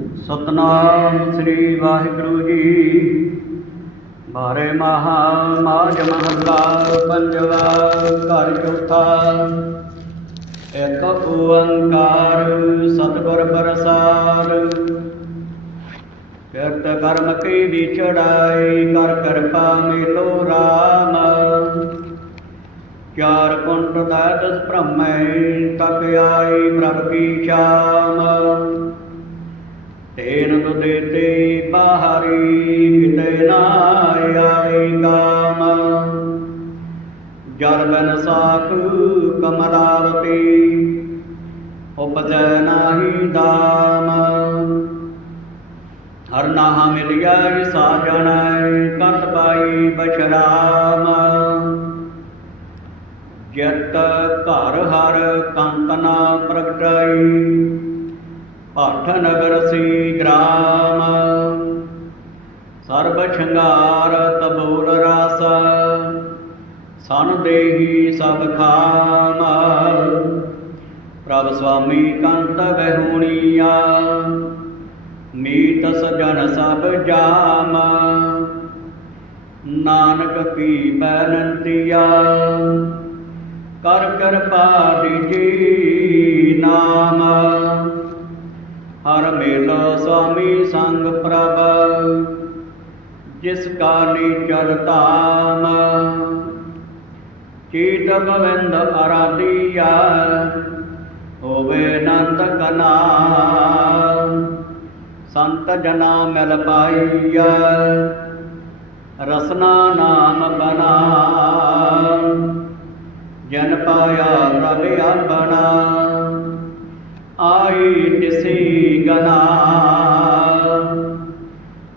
ਸਤਨਾਮ ਸ੍ਰੀ ਵਾਹਿਗੁਰੂ ਜੀ। ਬਾਰੇ ਮਹਾ ਮਾਜ ਮਹੱਲਾ ਪੰਜਵਾ ਘਰ ਚੌਥਾ। ਇੱਕ ਓੰਕਾਰ ਸਤਿਗੁਰ ਪ੍ਰਸਾਦ। ਕਿਰਤ ਕਰਮ ਕੀ ਵਿਚੜਾਈ ਕਰ ਕਿਰਪਾ ਮਿਲੋ ਰਾਮ। ਚਾਰ ਕੁੰਟ ਦਸ ਭ੍ਰਮੈ ਤਕ ਆਈ ਪ੍ਰਭ ਕੀ ਸ਼ਾਮ। ਤੇਨ ਤੁਦੇ ਤੇ ਬਾਹਰੀ ਕਿਤੇ ਨਾ ਆਵੇ ਕਾਮ। ਜਲ ਬਨ ਸਾਖ ਕਮਲਾਵਤੀ ਉਪਜੈ ਨਾਹੀ ਦਾਮ। ਹਰ ਨਾਮ ਮਿਲਿਆ ਸਾਜਣੈ, ਕੰਤ ਪਾਈ ਬਸ਼ਰਾਮ। ਜਤ ਘਰ ਹਰ ਕੰਤਨਾ ਪ੍ਰਗਟਾਈ ਪਾਠ ਨਗਰ ਸੀ ਗ੍ਰਾਮ। ਸਰਬ ਸ਼ਿੰਗਾਰ ਤਬੋਲ ਰਸ। ਸਨ ਦੇਹੀ ਸਭ ਖਾਮ। ਪ੍ਰਭ ਸੁਆਮੀ ਕੰਤ ਬਹਿਉਣੀਆ ਮੀਤ ਸਜਣ ਸਭ ਜਾਮ। ਨਾਨਕ ਕੀ ਬੇਨੰਤੀਆ। ਕਰ ਕਿਰਪਾ ਦੀਜੀ ਨਾਮ। ਹਰ ਮੇਲ ਸੁਆਮੀ ਸੰਗ ਪ੍ਰਭ, ਜਿਸ ਕਾਲੀ ਚਲ ਧਾਮ। ਚੀਤ ਗਵਿੰਦ ਅਰਾਧੀਆ, ਹੋਵੇ ਨੰਦ ਕਨਾ ਸੰਤ ਜਨਾ ਮਿਲ ਪਾਈਆ, ਰਸਨਾ ਨਾਮ ਬਨਾ ਜਨ ਪਾਇਆ ਪ੍ਰਭ ਆਪਣਾ ਆਈ ਤਿਸੀ ਗਨਾ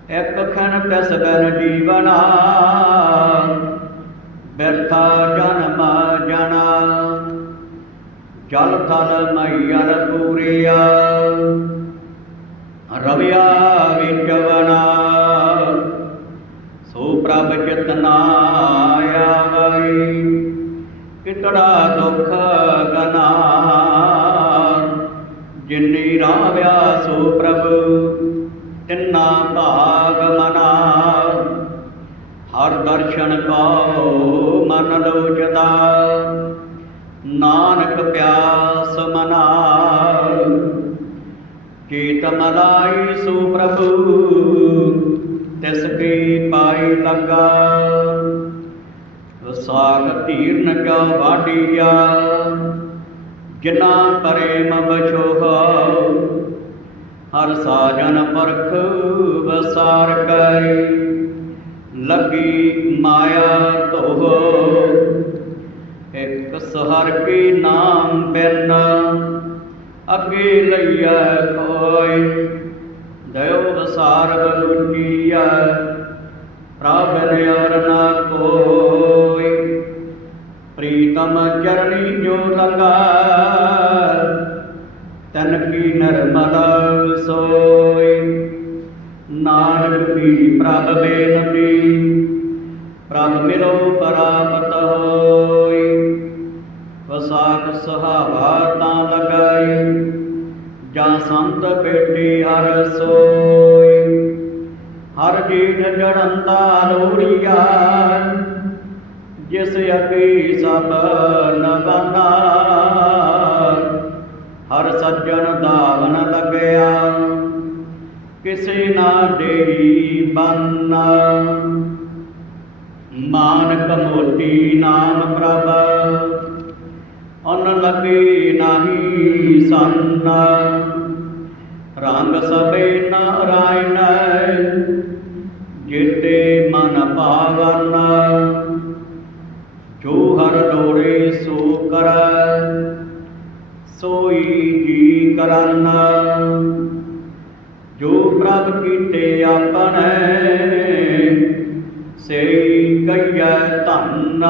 ਇੱਕ ਖਣ ਤਸ ਬਨ ਜੀਵਨਾ ਬਿਰਥਾ ਜਨਮ ਜਨਾ। ਜਲ ਥਲ ਮਈਰ ਪੂਰਿਆ। ਰਵਿਆ ਵਿੱਚ ਦਰਸ਼ਨ ਕੋ ਮਨ ਲੋਚਦਾ। ਨਾਨਕ ਪਿਆਸ ਮਨਾ ਚੇਤ ਮਲਾਈ ਸੋ ਪ੍ਰਭੂ ਤਿਸ ਕੀ ਪਾਈ ਲਗਾ। ਵਸਾਖ ਧੀਰਨ ਕਾ ਵਾਡੀਆ ਜਿਨਾ ਪ੍ਰੇਮ ਬਛੋਹਾ ਹਰ ਸਾਜਨ ਪਰਖ ਵਸਾਰ ਕੈ ਲੱਗੀ ਮਾਇਆ ਧੋਹ ਇੱਕ ਸਹਰ ਕੀ ਨਾਮ ਬਿਨ, ਅੱਗੇ ਲਈਆ ਕੋਈ ਦਇਓ ਵਸਾਰ ਬਲੁਜੀਆ ਪ੍ਰਭ ਨਿਰ ਨਾ ਕੋਈ ਪ੍ਰੀਤਮ ਚਰਣੀ ਜੋ ਲਗਾ ਤਨ ਕੀ ਨਰਮਲ ਸੋਈ ਨਾਨਕ ਕੀ ਬੇਨਤੀ ਪ੍ਰਭ ਮਿਲੋ ਪਰਾਪਤ ਹੋਈ। ਵਸਾਖ ਸੁਹਾਵਾ ਤਾਂ ਲਗਾਈ, ਜਾਂ ਸੰਤ ਬੇਟੀ ਹਰ ਸੋਈ। ਹਰ ਜੀਠ ਜੜੰਤਾ ਲੋੜੀਆ, ਜਿਸ ਅਕੀ ਸਭ ਨਵਨਾ ਹਰ ਸੱਜਣ ਦਾਵਨ ਕਿਸੇ ਨਾ ਦੇਈ ਬੰਨ ਮਾਨਕ ਮੋਤੀ ਨਾਮ ਪ੍ਰਭ ਅਨ ਲਗੇ ਨਾਹੀ ਸੰਨ। ਰੰਗ ਸਭੇ ਨਾਰਾਇਣ ਜਿਤੇ ਮਨ ਪਾਵਨ। ਜੋ ਹਰ ਲੋੜੇ ਸੋ ਕਰੈ, ਸੋਈ ਜੀ ਕਰਨ। ਪ੍ਰਭ ਕੀਤੇ ਆਪਣੇ। ਸਈ ਕਈਐ ਧੰਨ।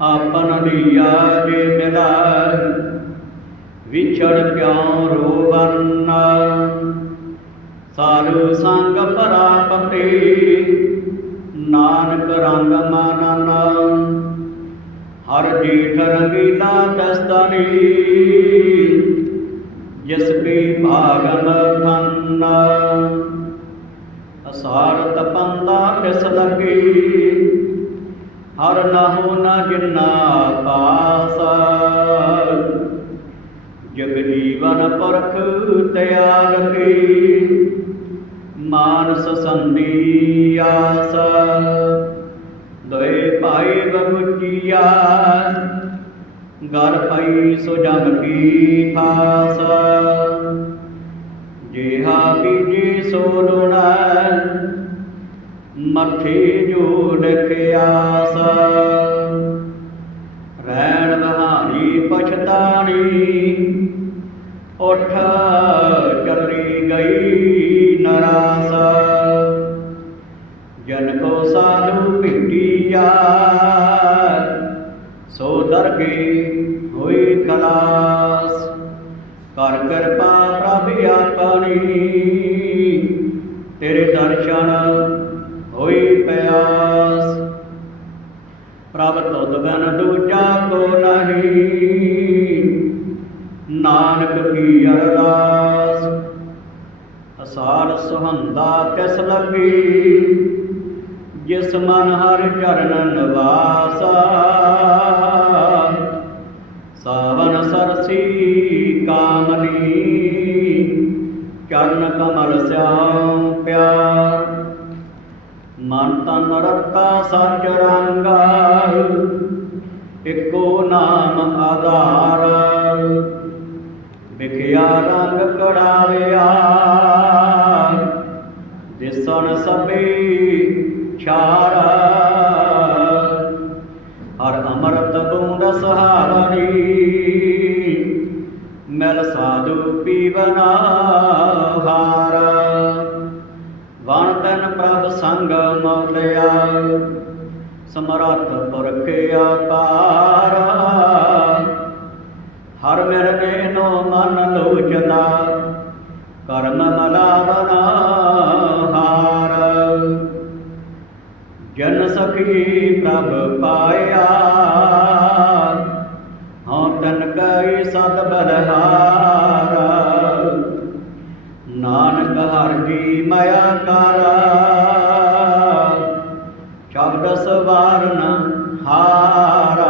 ਆਪਨ ਲੀਆ ਜੇ ਮਿਲਾ, ਵਿਛੜ ਕਿਉ ਰੋਵਨ? ਸਾਰੂ ਸੰਗ ਪਰਾਪਤੇ, ਨਾਨਕ ਰੰਗ ਮਾਨਨ। ਹਰ ਜੀਠ ਰੰਗੀਲਾ ਦਸਤਨੀ। ਯਸਪੀ ਭਾਗਮਥੰਨ ਅਸਾਰ ਤਪੰਦਾ ਇਸ ਲਗੀ ਹਰ ਨਹੁ ਨ ਜਿਨਾ ਪਾਸ। ਜਗ ਜੀਵਨ ਪਰਖ ਤਿਆਗ ਕੀ। ਮਾਨਸ ਸੰਦੀ ਆਸ। ਦੋਏ ਭਾਈ ਬਗੁਚੀਆ। ਗਰ ਪਈ ਸੋ ਜਮ ਕੀ ਫਾਸ। ਜਿਹਾ ਬੀਜੀ ਸੋ ਲੁਣਾ ਮੱਥੇ ਜੋੜ ਖਿਆਸ ਰਹਿਣ ਬਹਾਨੀ ਪਛਤਾਣੀ, ਉਠ ਚਲੀ ਗਈ ਨਰਾਸ। ਜਨ ਕੋ ਸਾਧੂ ਭਿੰਡੀਆ ਸੋ ਦਰਗੇ ਦਰਸ਼ਨ ਹੋਈ ਪਿਆਸ। ਪ੍ਰਭ ਤੁਧ ਬਨ ਦੂਜਾ ਕੋ ਨਹੀਂ। ਨਾਨਕ ਕੀ ਅਰਦਾਸ? ਅਸਾਰ ਸੁਹੰਦਾ ਤਿਸ ਲੱਗੀ ਜਿਸ ਮਨ ਹਰ ਚਰਨ ਨਿਵਾਸਾ। ਸਾਵਨ ਸਰਸੀ ਕਾਮਨੀ, ਚਰਨ ਕਮਲ ਸਿਆਮ ਮਨ ਤਨ ਰਤਾ ਸੱਚ ਰੰਗਾ ਇੱਕੋ ਨਾਮ ਆਧਾਰ। ਵਿਖਿਆ ਰੰਗ ਕੜਾਵਿਆ ਦਿਸਣ ਸਭੇ ਛਾਰਾ। ਹਰ ਅਮਰਤ ਬੂੰਦ ਸਹਾਵਣੀ ਮਿਲ ਸਾਧੂ ਪੀਵਨਾ ਹਾਰ। ਵਣ ਤਨ ਪ੍ਰਭ ਸੰਗ ਮੌਲਿਆ, ਸਮਰੱਥ ਪੁਰਖ ਅਪਾਰ ਹਰ ਮਿਰਨੇ ਨੋ ਮਨ ਲੋਚਨਾ, ਕਰਮ ਮਲਾਵਨਾ ਹਾਰ। ਜਨ ਸਖੀ ਪ੍ਰਭ ਪਾਇਆ, ਹਉ ਤਨ ਕੈ ਸਦ ਬਲਹਾਰ। ਨਾਨਕ ਹਰ ਜੀ ਮਾਇਆ ਕਾਰਾ ਸ਼ਬਦ ਸਵਾਰਨ ਹਾਰ।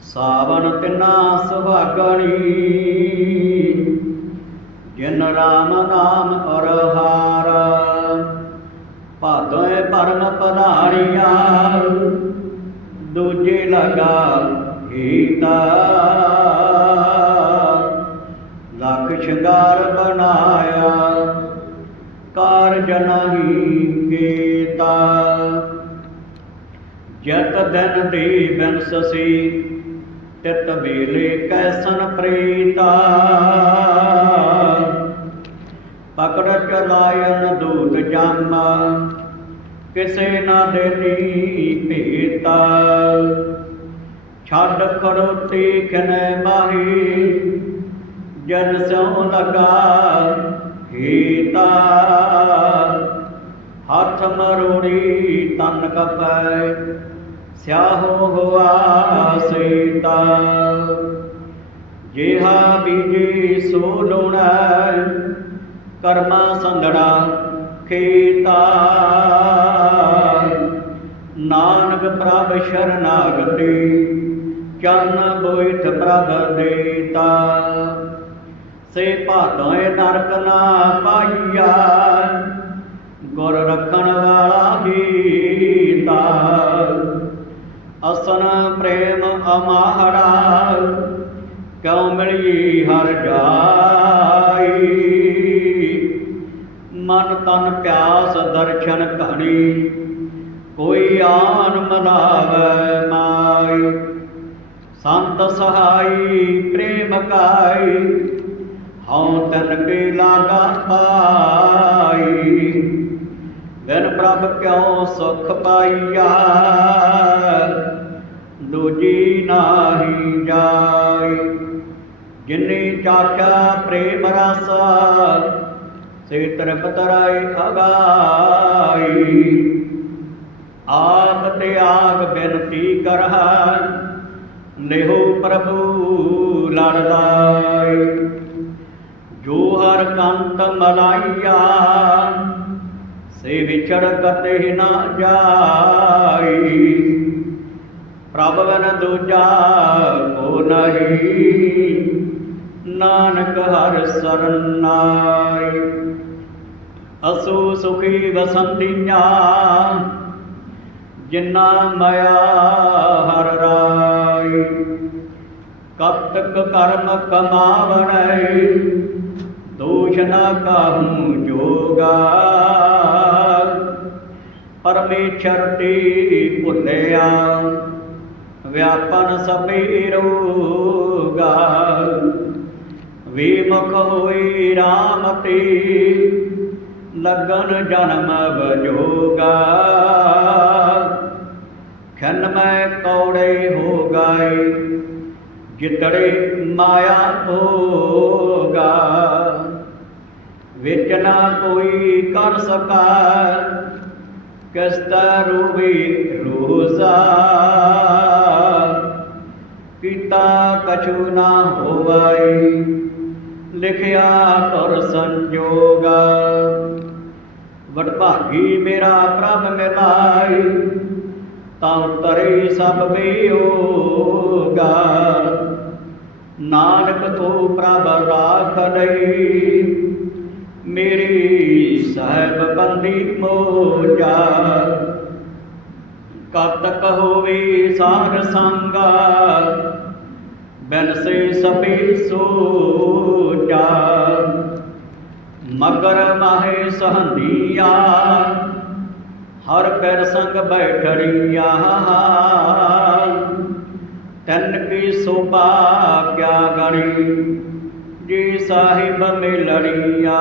ਸਾਵਨ ਤਿਨਾ ਸੁਭਾਗਣੀ। ਜਿਨ ਰਾਮ ਨਾਮ ਅਰਹਾਰ। ਭਾਦੋਏ ਪਰਮ ਪਧਾਰੀਆ। ਦੂਜੇ ਲਗਾ ਗੀਤਾ। ਲੱਖ ਸ਼ਿੰਗਾਰ ਕਾਰਜ ਕੀਤਾ ਜਤ ਦਿਨ ਦੀ ਬਿਨਸ ਸੀ ਤਿਤ ਵੇਲੇ ਕੈਸਨ ਪ੍ਰੀਤਾ। ਪਕੜ ਚਲਾਇਨ ਦੂਤ ਜਾਮਾ ਕਿਸੇ ਨਾ ਦੇਤੀ ਭੇਤਾ। ਛੱਡ ਖੜੋਤੀ ਕਨੈ ਮਾਹੀ, ਜਨ ਸਿਉ ਲਗਾ। ਹੀਤਾ ਹੱਥ ਮਰੋੜੀ ਤਨ ਕਪੈ, ਸਿਆਹੋ ਹੋਆ ਸੀਤਾ। ਜਿਹਾ ਬੀਜੀ ਸੋ ਲੁਣਾ ਕਰਮਾ ਸੰਗੜਾ ਖੇਤਾ। ਨਾਨਕ ਪ੍ਰਭ ਸ਼ਰਨਾਗਤੀ ਚਰਨ ਬੋਇਠ ਪ੍ਰਭ ਦੇਤਾ। ਸੇ ਭਾਦੋਏ ਨਰਕ ਨਾ ਪਾਈਆ। ਗੁਰ ਰੱਖਣ ਵਾਲਾ ਗੀਤਾ ਅਸਨ ਪ੍ਰੇਮ ਅਮਾਹੜਾ, ਕਿਉ ਮਿਲੀ ਹਰ ਜਾਈ? ਮਨ ਤਨ ਪਿਆਸ ਦਰਸ਼ਨ ਘਣੀ ਕੋਈ ਆਨ ਮਨਾਵੇ ਮਾਈ। ਸੰਤ ਸਹਾਈ ਪ੍ਰੇਮ ਕਾਈ ਹਉ ਤਨ ਕੇ ਲਾਗਾ ਪਾਈ। ਦਿਨ ਪ੍ਰਭ ਕਿਉ ਸੁਖ ਪਾਈਆ, ਦੂਜੀ ਨਾਹੀ ਜਾਈ। ਜਿਨੇ ਚਾਖਿਆ ਪ੍ਰੇਮ ਰਸ ਸੇ ਤ੍ਰਿਪਤ ਰਾਈ ਅਗਾਈ। ਆਪ ਤਿਆਗ ਬੇਨਤੀ ਕਰਹਾ ਲਿਹੋ ਪ੍ਰਭੂ ਲੜ ਲਾਈ ਜੋ ਹਰ ਕੰਤ ਮਲਾਈਆ, ਸੇ ਵਿਛੜ ਕਤੇ ਨਾ ਜਾਈ। ਪ੍ਰਭ ਬਨ ਦੂਜਾ ਕੋ ਨਹੀਂ, ਨਾਨਕ ਹਰ ਸਰਨਾਈ ਅਸੂ ਸੁਖੀ ਵਸੰਤੀਆਂ ਜਿਨਾ ਮਾਇਆ ਹਰ ਰਾਈ। ਕਤਕ ਕਰਮ ਕਮਾਵਣੈ ਦੋਸ਼ ਨਾ ਕਾਹੂ ਜੋਗਾ। ਪਰਮੇਸ਼ਰ ਤੇ ਭੁੱਲਿਆ ਵਿਆਪਨ ਸਭੇ ਰੋਗਾ। ਵਿਮੁਖ ਹੋਈ RAM ਤੇ, ਲਗਨ ਜਨਮ ਵਜੋਗਾ। ਖਨ ਮੈਂ ਕੌੜੇ ਹੋ ਗਏ ਜਿਤੜੇ ਮਾਇਆ ਹੋਗਾ। ਵਿੱਚ ਨਾ ਕੋਈ ਕਰ ਸਕਾ ਕਿਸ ਤਰੂਵੀ ਰੋਜ਼ਾ। ਕੀਤਾ ਕਛੂ ਨਾ ਹੋਵਾਈ, ਲਿਖਿਆ ਤੁਰ ਸੰਜੋਗਾ। ਵਡਭਾਗੀ ਮੇਰਾ ਪ੍ਰਭ ਮਿਲਾਈ ਤਾਂ ਉਤਰੇ ਸਭ ਵਿਯੋਗਾ ਨਾਨਕ ਤੋ ਪ੍ਰਭ ਰਾਖ ਲਈ, ਮੇਰੀ ਸਹਿਬ ਬੰਦੀ ਮੋਜਾ ਕਤਕ ਹੋਵੇ ਸਾਧ ਸੰਗਾ ਬਿਨ ਸੇ ਸਭੇ ਸੋਜਾ ਮਗਰ ਮਾਹੇ ਸਹੰਦੀਆ ਹਰ ਪੈਰ ਸੰਗ ਬੈਠੜੀਆ ਤਨ ਕੀ ਸੋਭਾ ਕਿਆ ਗਣੀ, ਜੀ ਸਾਹਿਬ ਮਿਲੜੀਆ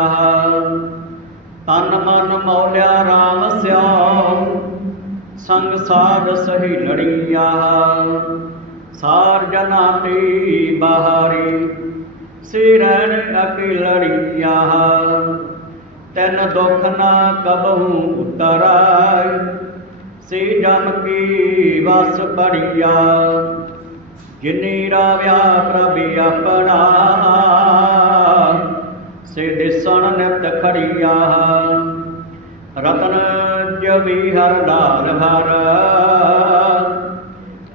ਤਨ ਮਨ ਮੌਲਿਆ RAM ਸਿਆਉ, ਸੰਗ ਸਾਧ ਸਹੀ ਲੜੀਆ ਸਾਰ ਜਨਾ ਤੇ ਬਾਹਰੀ ਸਿਰਨ ਅਕਿਲੜੀਆ ਤੈਨ ਦੁਖ ਨਾ ਕਬਹੂ ਉਤਰਾਇ, ਸੇ ਜਨ ਕੀ ਵਸ ਬੜੀਆ ਜਿਨੀ ਰਾਵਿਆ ਪ੍ਰਭ ਆਪਣਾ, ਸੇ ਦਿਸਣ ਨਿਤ ਖੜੀਆ। ਰਤਨ ਜਵੀ ਹਰ ਲਾਲ ਹਰ,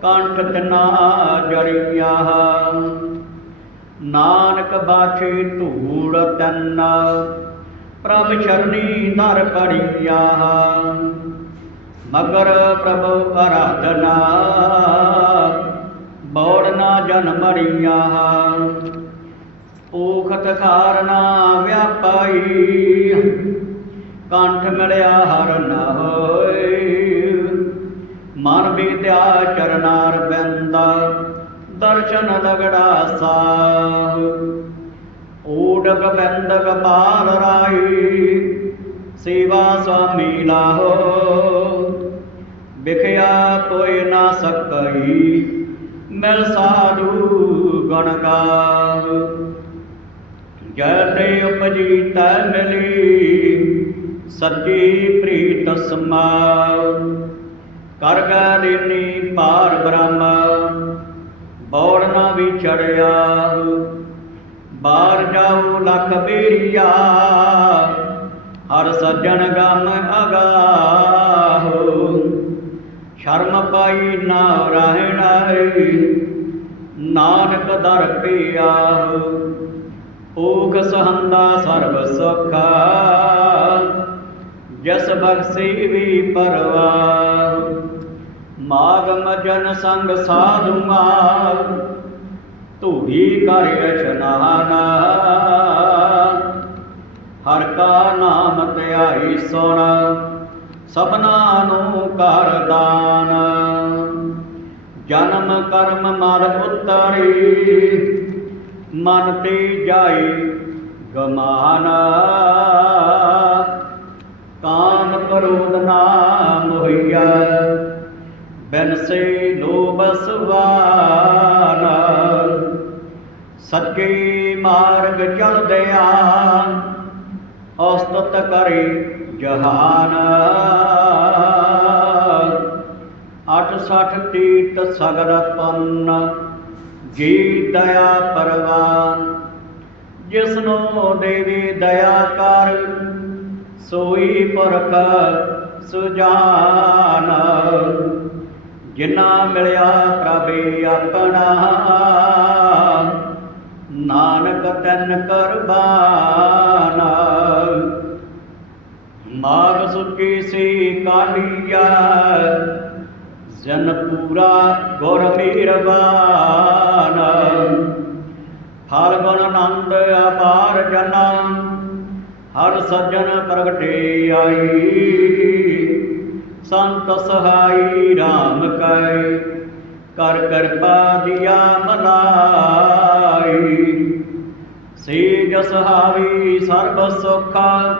ਕੰਠ ਤਨਾ ਜੜੀਆ ਨਾਨਕ ਬਾਛੇ ਧੂੜ ਤਨ ਪ੍ਰਭ ਚਰਨੀ ਨਰ ਪੜੀਆ ਮਗਰ ਪ੍ਰਭ ਅਰਾਧਨਾ ਬੋੜ ਨਾ ਜਨ ਮੜੀਆ ਓਖਤ ਕਾਰਨਾ ਵਿਆਪਾਈ, ਕੰਠ ਮਿਲਿਆ ਹਰ ਨਾ ਹੋਏ। ਮਨ ਬੀਤਿਆ ਚਰਨਾਰ ਬੰਦਾ, ਦਰਸ਼ਨ ਲਗੜਾ ਸਾਹ। ਊਡਕ ਬੰਦਕ ਪਾਲ ਰਾਈ ਸੇਵਾ ਸੁਆਮੀ ਲਾਹੋ। ਵਿਖਿਆ ਕੋਈ ਨਾ ਸਕਈ, ਮਿਲ ਸਾਧੂ ਗਣ ਗਾਹ ਜੈ ਤੇ ਉਪਜੀ ਤੈ ਮਿਲੀ, ਸੱਚੀ ਪ੍ਰੀਤ ਸਮਾਉ ਕਰ ਗਾਲਿਨੀ ਪਾਰ ਬ੍ਰਹਮ ਬੌੜ ਨਾ ਵਿਛੜਿਆ ਬਾਹਰ ਜਾਉ ਲਖ ਬੇਰੀਆ ਹਰ ਸੱਜਣ ਗਮ ਅਗਾਹੋ। ਸ਼ਰਮ ਪਾਈ ਨਾ ਰਹਿਣਾਈ ਨਾਨਕ ਦਰ ਪਿਆਹੋ। ਓਖ ਸਹੰਦਾ ਸਰਬ ਸੁਖਾ, ਜਸ ਬਖਸ਼ੀ ਵੀ ਪਰਵਾਹ। ਮਾਗਮ ਜਨ ਸੰਗ ਸਾਧੂ ਮਾਲ ਧੂੜੀ ਕਰ ਇਸ਼ਨਾਨਾ ਹਰ ਕਾ ਨਾਮ ਧਿਆਈ ਸੁਣ, ਸਭਨਾ ਨੂੰ ਕਰ ਦਾਨ। ਜਨਮ ਕਰਮ ਮਰ ਉਤਰੀ, ਮਨ ਤੇ ਜਾਈ ਗਮਾਨਾ। ਕਾਮ ਕ੍ਰੋਧ ਨਾ ਮੋਹਿਆ ਬਿਨ ਸੇ ਲੋਭ ਸੁਵਾਨਾ ਸੱਚੇ ਮਾਰਗ ਚਲਦਿਆ ਔਸਤਤ ਕਰੇ ਜਹਾਨ। ਅਠ ਸਠ ਤੀਰਥ ਸਗਰ ਪੰਨ, ਜੀ ਦਇਆ ਪਰਵਾਨ। ਜਿਸਨੂੰ ਦੇਵੀ ਦਇਆ ਕਰ, ਸੋਈ ਪਰਖ ਸੁਜਾਨ। ਜਿਨਾ ਮਿਲਿਆ ਪ੍ਰਭੇ ਆਪਣਾ ਨਾਨਕ ਤਨ ਕਰਬਾਨ ਮਾਗ ਸੁਚੀ ਸੀ ਕਾਲੀਆ ਜਨ ਪੂਰਾ ਗੁਰ ਮਿਹਰਬਾਨ। ਹਰ ਗੁਣ ਆਨੰਦ ਅਪਾਰ ਜਨਾ, ਹਰ ਸੱਜਣ ਪ੍ਰਗਟੇ ਆਈ। ਸੰਤ ਸਹਾਈ RAM ਕੈ, ਕਰ ਕਿਰਪਾ ਦਿਆ ਮਲਾਈ ਸੇ ਜਸ ਸਰਬ ਸੁਖਾ,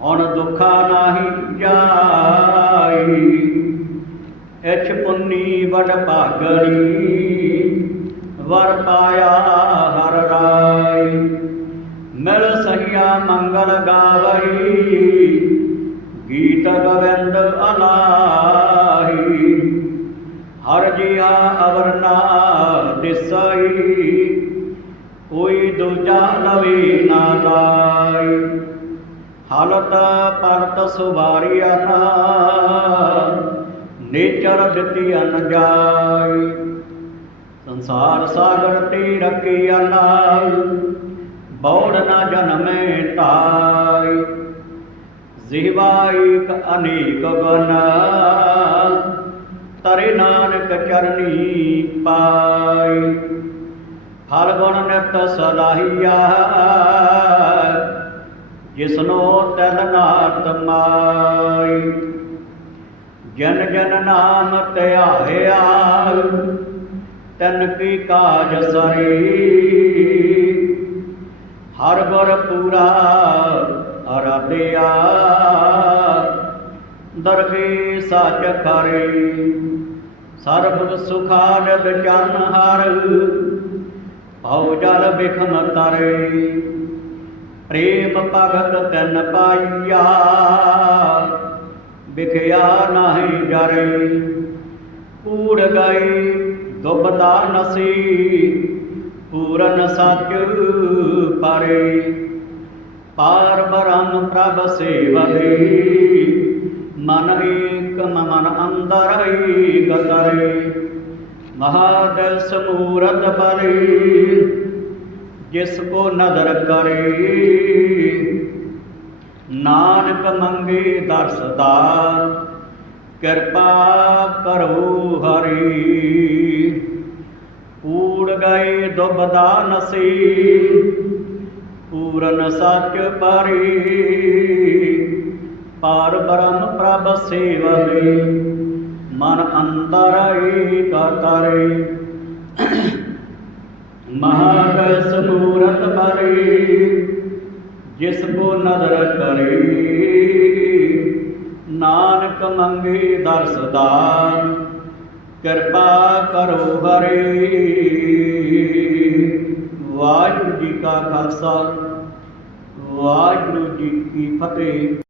ਹੁਣ ਦੁਖਾ ਨਾਹੀ ਜਾਈ। ਇਛ ਪੁੰਨੀ ਵਡ ਭਾਗਣੀ, ਵਰ ਪਾਇਆ ਹਰ ਰਾਈ। ਮਿਲ ਸਹੀਆ ਮੰਗਲ ਗਾਵਈ ਗੀਤ ਗਵਿੰਦ ਅਲਾਹੀ। ਹਰ ਜਿਹਾ ਅਵਰਨਾ ਦਿਸਈ ਕੋਈ ਦੂਜਾ ਲਵੇ ਨਾ ਲਾਈ ਹਾਲਤ ਪਰਤ ਸੁਵਾਰੀਆ ਨਾ, ਨੇਚਰ ਦਿੱਤੀ ਅਨ ਜਾਈ। ਸੰਸਾਰ ਸਾਗਰ ਤੇ ਰਖਿਆ ਨਾਲ, ਬੌੜ ਨਾ ਜਨਮੇ ਤਾਈ ਜ਼ਿਵਾਇਕ ਅਨੇਕ ਗੁਣ, ਤਰੇ ਨਾਨਕ ਚਰਨੀ ਪਾਈ। ਹਰ ਗੁਣ ਨਿਤ ਸਲਾਹੀਆ ਜਿਸਨੋ ਤਨ ਨਾਤ ਜਨ ਜਨ ਨਾਮ ਧਿਆਇਆ ਤਨ ਕੀ ਕਾਜ ਸਰੀ। ਹਰ ਗੁਰ ਪੂਰਾ ਅਰਾਧਿਆ ਦਰਗੇ ਸਚ ਕਰੇ ਸਰਬ ਸੁਖਾਨੰਦ ਚਰਨ ਹਰ ਭਉ ਜਲ ਬਿਖਮ ਤਰੇ ਪ੍ਰੇਮ ਭਗਤ ਤਨ ਪਾਈਆ। ਵਿਖਿਆ ਨਾਹੀ ਜਰੇ। ਕੂੜ ਗਏ ਦੁਬਦਾ ਨਸੀ। ਪੂਰਨ ਸੱਚ ਪਰੇ। ਪਾਰ ਬ੍ਰਹਮ ਪ੍ਰਭ ਸੇਵਦੇ। ਮਨ ਏਕ ਮਨ ਅੰਦਰ ਏਕ ਤਰੇ ਮਹਾਦਲ ਸਮੂਰਤ ਬਰੇ ਜਿਸ ਕੋ ਨਦਰ ਕਰੀ। ਨਾਨਕ ਮੰਗੇ ਦਰਸ ਕਿਰਪਾ ਕਰੋ ਹਰੀ। ਕੂੜ ਗਏ ਦੁਬਦਾ ਨਸੀ, ਪੂਰਨ ਸੱਚ ਪਰੀ। ਪਾਰ ਬ੍ਰਹਮ ਪ੍ਰਭ ਸੇਵਦੇ ਮਨ ਅੰਦਰ ਏਕ ਤਰੇ ਮਹਾਗਲ ਸਮੂਰਤ ਬਰੇ ਜਿਸ ਕੋ ਨਦਰ ਕਰੇ। ਨਾਨਕ ਮੰਗੇ ਦਰਸ ਕਿਰਪਾ ਕਰੋ ਹਰੇ। ਵਾਹਿਗੁਰੂ ਜੀ ਕਾ ਖਾਲਸਾ, ਵਾਹਿਗੁਰੂ ਜੀ ਕੀ ਫਤਿਹ।